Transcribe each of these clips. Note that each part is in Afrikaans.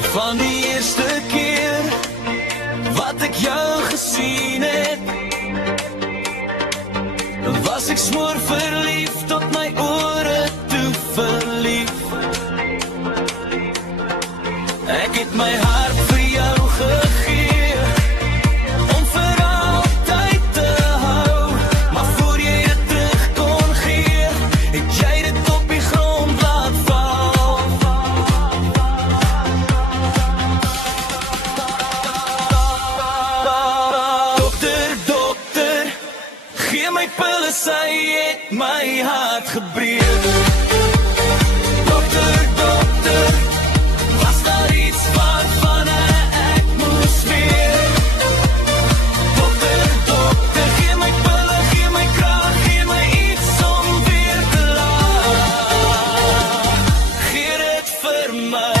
Van die eerste keer wat ek jou gesien het, was ek smoor verlief tot my ore toe verlief. Ek het my hart vir jou gegee om vir altyd te hou, maar voor jy dit terug kon gee, het jy dit op die grond laat val. Dokter, dokter, gee my pille, sy het my hart gebreek. Dokter, dokter, was daar iets waarvan ek moes weet? Dokter, dokter, gee my pille, gee my krag, gee my iets om weer te laat. Gee dit vir my.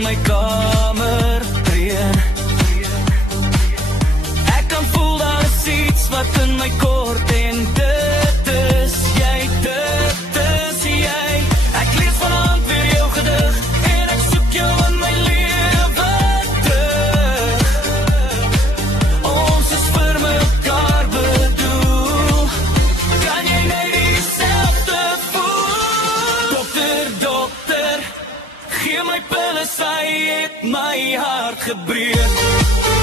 My kamer tree. Ek kan voel daar is iets wat in my kort en dit is jy, dit is jy. Ek lees vanaand weer jou gedig en ek soek jou in my lewe terug. Ons is vir mekaar bedoel, kan jy net dieselfde voel? Dokter, dokter, gee my pille, sy het my hart gebreek.